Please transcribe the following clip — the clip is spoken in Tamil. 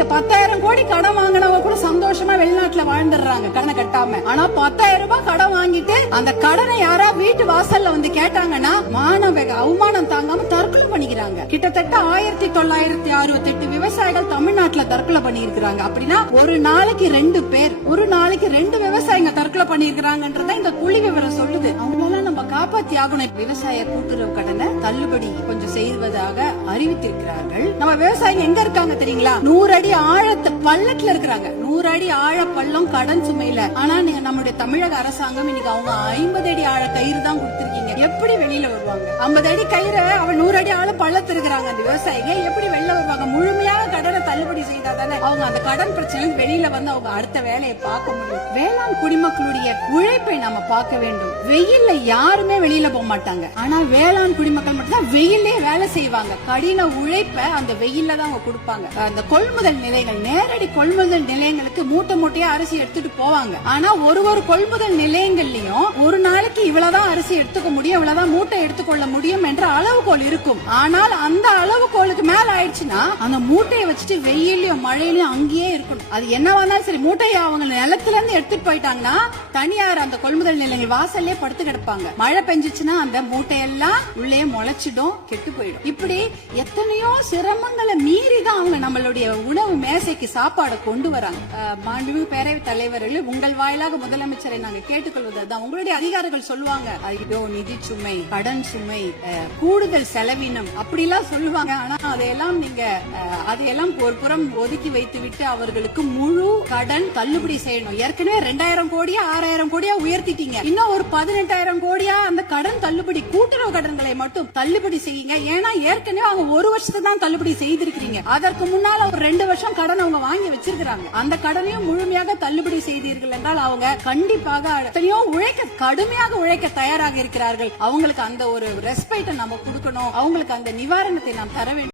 நீங்க 10,000 கோடி கடன் வாங்கினவங்க கூட சந்தோஷமா வெளிநாட்டுல வாழ்ந்துடுறாங்க கடனை கட்டாம. ஆனா 10,000 ரூபாய் கடன் வாங்கிட்டு அந்த கடனை யாரா வீட்டு வாசல்ல வந்து கேட்டாங்கன்னா அவமானம் தாங்காம தற்கொலை பண்ணிக்கிறாங்க. கிட்டத்தட்ட 1968 விவசாயிகள் தமிழ்நாட்டுல தற்கொலை பண்ணி இருக்கிறாங்க. அப்படின்னா ஒரு நாளைக்கு 2 பேர், ஒரு நாளைக்கு 2 விவசாயிங்க தற்கொலை பண்ணி இருக்கிறாங்கன்றத இந்த புள்ளி விவரம் சொல்லுது. அவங்களெல்லாம் நம்ம காப்பாத்தி ஆகணும். விவசாய கூட்டுறவு கடனை தள்ளுபடி கொஞ்சம் செய்வதாக அறிவித்திருக்கிறார்கள். நம்ம விவசாயிங்க எங்க இருக்காங்க தெரியுங்களா? 100 அடி ஆழத்து பள்ளத்துல இருக்கிறாங்க. 100 அடி ஆழ பள்ளம் கடன் சுமையில. ஆனா நம்முடைய தமிழக அரசாங்கம் இன்னைக்கு அவங்க 50 அடி ஆழ கயிறு தான் கொடுத்திருக்கீங்க. எப்படி வெளியில வருவாங்க? 50 அடி கயிறு அவன் 100 அடி ஆழ பள்ளத்து இருக்கிறாங்க. அந்த விவசாயிங்க எப்படி வெளில வருவாங்க? முழுமையாக கடனை தள்ளுபடி செய்தாதானே அவங்க அந்த கடன் பிரச்சனை வெளியில வந்து அவங்க அடுத்த வேலையை பார்க்க முடியும். வேளாண் குடிமக்களுடைய உழைப்பை நாம பார்க்க வேண்டும். வெயில்ல யாருமே வெளியில போக மாட்டாங்க. ஆனா வேளாண் குடிமக்கள் மட்டும் தான் வெயிலே வேலை செய்வாங்க. கடின உழைப்ப அந்த வெயில்ல தான் அவங்க கொடுப்பாங்க. அந்த கொள்முதல் நிலையங்கள், நேரடி கொள்முதல் நிலையங்களுக்கு மூட்டை மூட்டையா அரிசி எடுத்துட்டு போவாங்க. ஆனா ஒரு கொள்முதல் நிலையங்கள்லயும் ஒரு நாளைக்கு இவ்வளவுதான் அரிசி எடுத்துக்க முடியும், இவ்வளவுதான் மூட்டை எடுத்துக்கொள்ள முடியும் என்ற அளவுகோல் இருக்கும். ஆனால் அந்த அளவுகோலுக்கு மேல ஆயிடுச்சுன்னா அந்த மூட்டையை வச்சுட்டு வெயிலையும் மழையிலயும் அங்கேயே இருக்கணும். அது என்னவானாலும் சரி, மூட்டையை அவங்க நிலத்துல இருந்து எடுத்துட்டு போயிட்டாங்கன்னா தனியார் அந்த கொள்முதல் நிலையங்கள் வாசல்லே படுத்து கிடப்பாங்க. மழை பெஞ்சிச்சுன்னா அந்த மூட்டையெல்லாம் உள்ளே முளைச்சிடும், கெட்டு போயிடும். இப்படி எத்தனையோ சிரமங்களை மீறி தான் அவங்க நம்மளுடைய உணவு மேசைக்கு சாப்பாடு கொண்டு வராங்க. மாண்புமிகு பேரவைத் தலைவர்கள், உங்கள் வாயிலாக முதலமைச்சரை நாங்க கேட்டுக்கொள்வதுதான், உங்களுடைய அதிகாரிகள் சொல்லுவாங்க, ஐயோ நிதி சுமை, கடன் சுமை, கூடுதல் செலவினம் அப்படிலாம் சொல்லுவாங்க. ஆனா அதையெல்லாம் ஒரு புறம் ஒதுக்கி வைத்து விட்டு அவர்களுக்கு முழு கடன் தள்ளுபடி செய்யணும். ஏற்கனவே 2000 கோடியா 6000 கோடியா உயர்த்திட்டீங்க. இன்னும் ஒரு 18,000 கோடியா அந்த கடன் தள்ளுபடி, கூட்டுறவு கடன்களை மட்டும் தள்ளுபடி செய்யுங்க. ஏன்னா ஏற்கனவே அவங்க 1 வருஷத்துக்கு தான் தள்ளுபடி செய்திருக்கீங்க. அதற்கு முன்னால ஒரு 2 வருஷம் கடன் அவங்க வாங்கி வச்சிருக்காங்க. அந்த கடனையும் முழுமையாக தள்ளுபடி செய்தீர்கள் என்றால் அவங்க கண்டிப்பாக எத்தனையோ கடுமையாக உழைக்க தயாராக இருக்கிறார்கள். அவங்களுக்கு அந்த ஒரு ரெஸ்பெக்ட் நம்ம கொடுக்கணும். அவங்களுக்கு அந்த நிவாரணத்தை நாம் தர வேண்டும்.